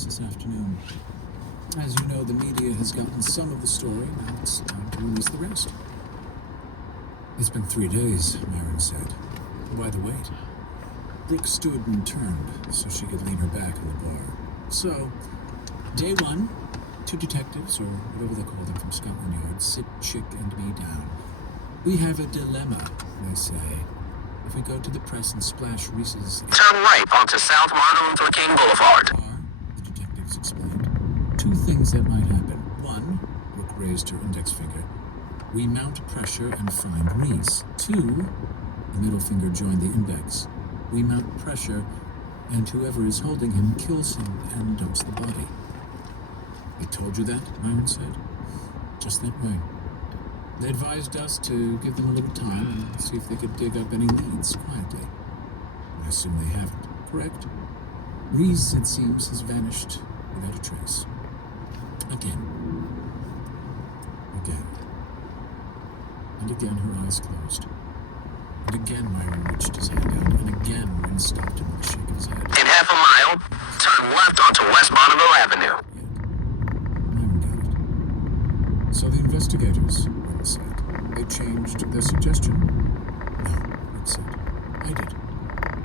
headlines this afternoon. As you know, the media has gotten some of the story. Now it's time to release the rest. It's been 3 days, Myron said. Why the wait? Brooke stood and turned so she could lean her back on the bar. So, day one, 2 detectives, or whatever they call them from Scotland Yard, sit Chick and me down. We have a dilemma, they say. If we go to the press and splash Reese's... Turn right onto South Martin Luther King Boulevard. The detectives explained. 2 things that might happen. 1, Brooke raised her index finger. We mount pressure and find Reese. 2, the middle finger joined the index. We mount pressure, and whoever is holding him kills him and dumps the body. I told you that, Myron said. Just that way. They advised us to give them a little time and see if they could dig up any leads quietly. I assume they haven't, correct? Reese, it seems, has vanished without a trace. Again. And again her eyes closed. And again Myron reached his hand out, and again Wynn stopped him with a shake of his head. In half a mile, turn left onto West Bonneville Avenue. Myron got it. So the investigators, Wynn said, they changed their suggestion? No, Wynn said. I did.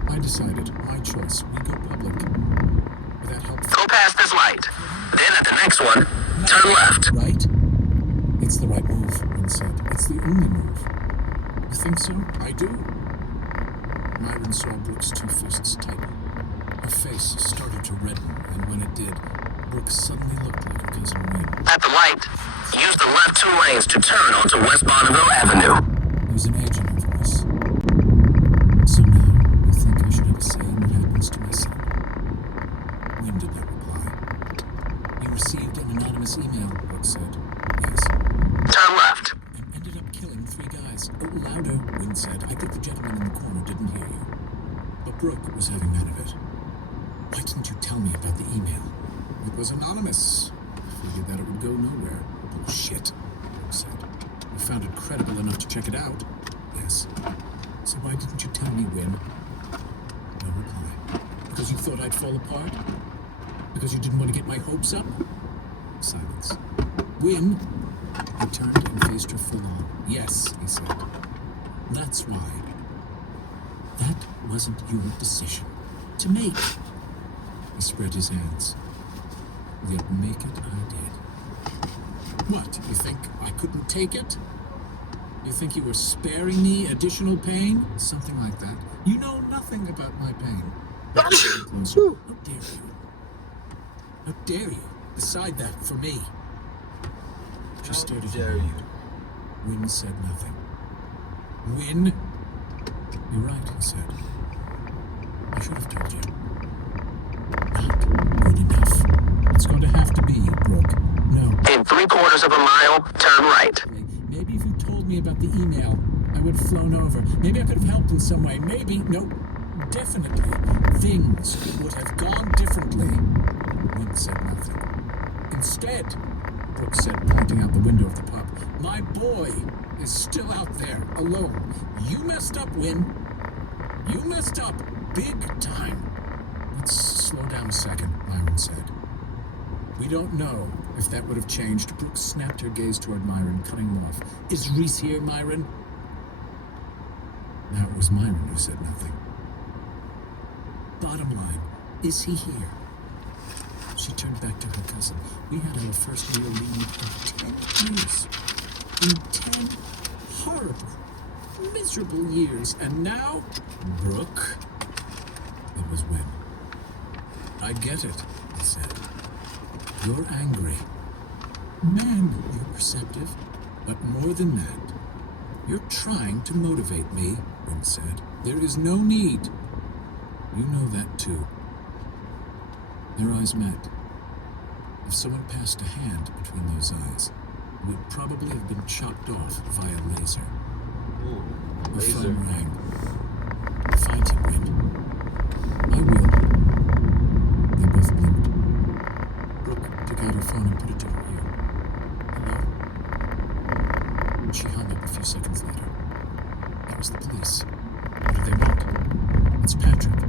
I decided. My choice. We go public. With that help... Go past this light. Then at the next one, turn left. Right? It's the right move, Wynn said. It's the only move. You think so? I do. Myron saw Brooke's 2 fists tighten. Her face started to redden, and when it did, Brooke suddenly looked like her cousin Wynn. At the light, use the left 2 lanes to turn onto West Bonneville Avenue. There was an edge in her voice. So now, you think I should have a say in what happens to my son? Wynn did not reply. You received an anonymous email, Brooke said. Yes. Turn left. And ended up killing 3 guys. Oh, louder, Wynn said. I think the gentleman in the corner didn't hear you. But Brooke was having none of it. Why didn't you tell me about the email? It was anonymous. I figured that it would go nowhere. Bullshit, Brooke said. You found it credible enough to check it out. Yes. So why didn't you tell me, Wynn? No reply. Because you thought I'd fall apart? Because you didn't want to get my hopes up? Silence. Wynn? He turned and faced her full on. Yes, he said. That's why. That wasn't your decision to make. He spread his hands. Yet make it I did. What, you think I couldn't take it? You think you were sparing me additional pain? Something like that. You know nothing about my pain. Closer. How dare you? How dare you decide that for me? She stared at him. Wynn said nothing. Wynn? You're right, he said. I should have told you. Not good enough. It's going to have to be, Brooke. No. In 3/4 of a mile, turn right. Maybe if you told me about the email, I would have flown over. Maybe I could have helped in some way. Maybe. No. Definitely. Things would have gone differently. Wynn said nothing. Instead, Brooke said, pointing out the window of the pub, my boy is still out there, alone. You messed up, Wynn. You messed up big time. Let's slow down a second, Myron said. We don't know if that would have changed. Brooke snapped her gaze toward Myron, cutting him off. Is Reese here, Myron? Now it was Myron who said nothing. Bottom line, is he here? She turned back to her cousin. We had our first real lead in 10 years. In 10 horrible, miserable years. And now, Brooke? It was Wynn. I get it, he said. You're angry. Man, you're perceptive. But more than that, you're trying to motivate me, Wynn said. There is no need. You know that too. Their eyes met. If someone passed a hand between those eyes, it would probably have been chopped off via laser. Ooh, The laser. phone rang. Find him, Wynn. I will. They both blinked. Brooke took out her phone and put it to her ear. Hello? She hung up a few seconds later. That was the police. What do they want? It's Patrick.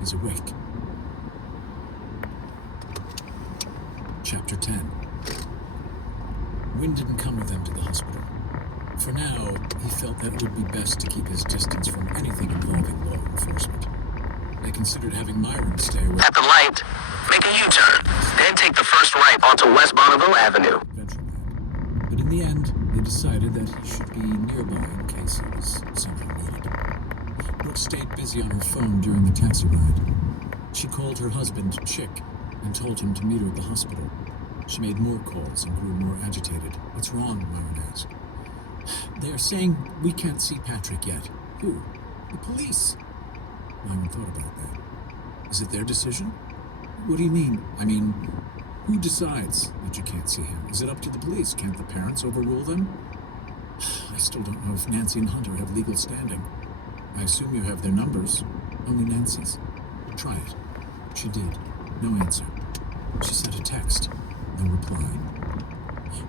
He's awake. Chapter 10. Wynn didn't come with them to the hospital. For now, he felt that it would be best to keep his distance from anything involving law enforcement. They considered having Myron stay away. At the light, make a U-turn, then take the first right onto West Bonneville Avenue. But in the end, they decided that he should be nearby in case he was somehow needed. Brooke stayed busy on her phone during the taxi ride. She called her husband, Chick, and told him to meet her at the hospital. She made more calls and grew more agitated. "What's wrong?" Myron asked. "They are saying we can't see Patrick yet." "Who?" "The police." Myron thought about that. "Is it their decision?" "What do you mean?" "I mean, who decides that you can't see him? Is it up to the police? Can't the parents overrule them?" "I still don't know if Nancy and Hunter have legal standing. I assume you have their numbers." "Only Nancy's." "Try it." She did. No answer. She sent a text. No reply.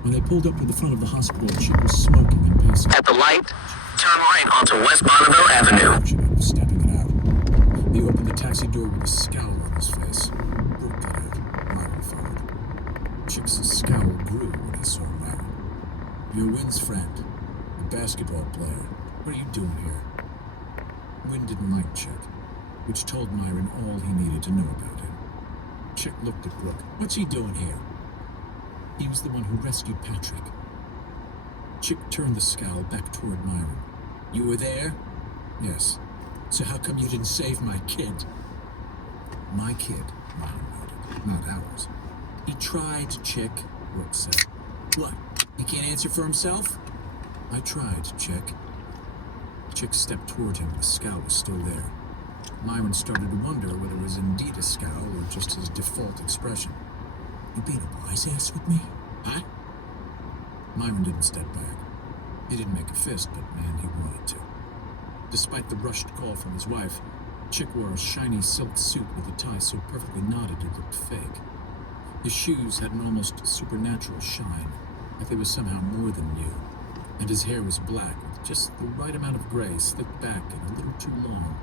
When they pulled up to the front of the hospital, Chick was smoking and pacing. At the light, turn right onto West Bonneville Avenue. Chick was stepping it out. He opened the taxi door with a scowl on his face. Brooke got out. Myron followed. Chick's scowl grew when he saw Myron. "You're Wynn's friend, a basketball player. What are you doing here?" Wynn didn't like Chick, which told Myron all he needed to know about him. Chick looked at Brooke. "What's he doing here?" He was the one who rescued Patrick. Chick turned the scowl back toward Myron. "You were there?" "Yes." "So how come you didn't save my kid?" "My kid," Myron nodded, "not ours." "He tried, Chick," Brooke said. "What? He can't answer for himself?" "I tried, Chick." Chick stepped toward him. The scowl was still there. Myron started to wonder whether it was indeed a scowl or just his default expression. "You being a wise ass with me?" "Huh?" Myron didn't step back. He didn't make a fist, but man, he wanted to. Despite the rushed call from his wife, Chick wore a shiny silk suit with a tie so perfectly knotted it looked fake. His shoes had an almost supernatural shine, like they were somehow more than new, and his hair was black with just the right amount of gray slicked back and a little too long.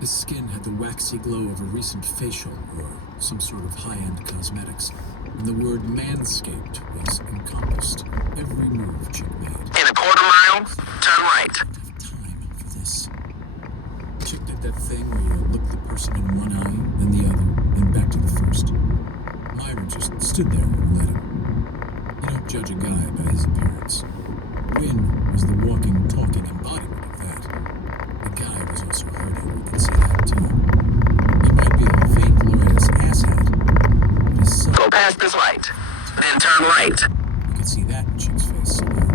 His skin had the waxy glow of a recent facial or some sort of high-end cosmetics, and the word manscaped was encompassed in every move Chick made. In a quarter mile, turn right. I don't have time for this. Chick did that thing where you look the person in one eye, then the other, then back to the first. Myron just stood there and let him. You don't judge a guy by his appearance. Wynn was the walking, talking embodiment of that. The guy was also hurting, you could see that too. He might be a vainglorious asshat, but his son... Go past this light, then turn right. You could see that in Chick's face somehow,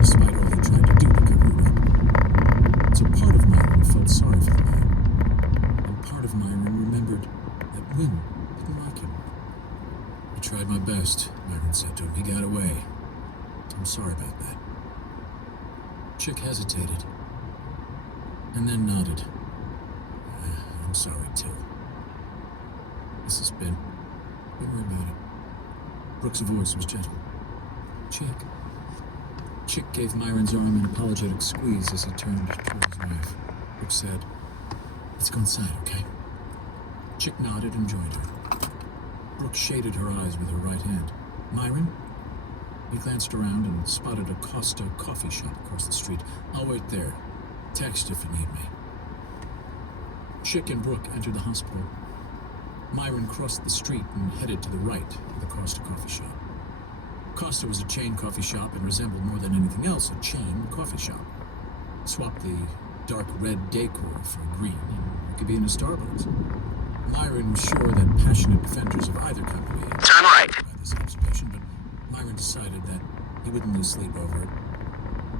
despite all he tried to do to cover it up. So part of Myron felt sorry for the man, and part of Myron remembered that Wynn didn't like him. "I tried my best," Myron said to him. "He got away. I'm sorry about that." Chick hesitated, and then nodded. "I'm sorry, too. This has been... Don't worry about it." Brooke's voice was gentle. "Chick." Chick gave Myron's arm an apologetic squeeze as he turned toward his wife. Brooke said, "Let's go inside, okay?" Chick nodded and joined her. Brooke shaded her eyes with her right hand. "Myron?" He glanced around and spotted a Costa coffee shop across the street. "I'll wait there. Text if you need me." Chick and Brooke entered the hospital. Myron crossed the street and headed to the right for the Costa coffee shop. Costa was a chain coffee shop and resembled more than anything else a chain coffee shop. Swap the dark red decor for green and you could be in a Starbucks. Myron was sure that passionate defenders of either company Turn right. by this observation, but Myron decided that he wouldn't lose sleep over it.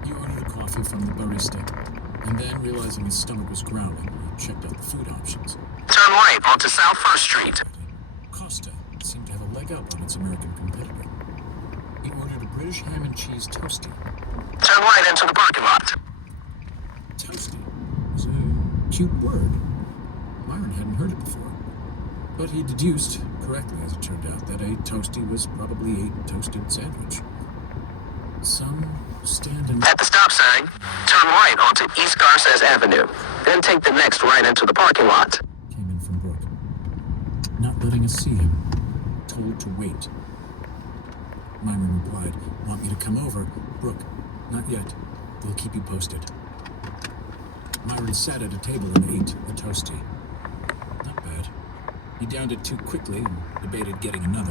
He ordered a coffee from the barista, and then, realizing his stomach was growling, he checked out the food options. Turn right onto South First Street. Costa seemed to have a leg up on its American competitor. He ordered a British ham and cheese toasty. Turn right into the parking lot. Toasty was a cute word. Myron hadn't heard it before. But he deduced, correctly as it turned out, that a toasty was probably a toasted sandwich. Some stand in... At the stop sign, turn right onto East Garces Avenue. Then take the next right into the parking lot. Came in from Brooke. Not letting us see him. Told to wait. Myron replied. Want me to come over? Brooke, not yet. We'll keep you posted. Myron sat at a table and ate a toastie. Not bad. He downed it too quickly and debated getting another.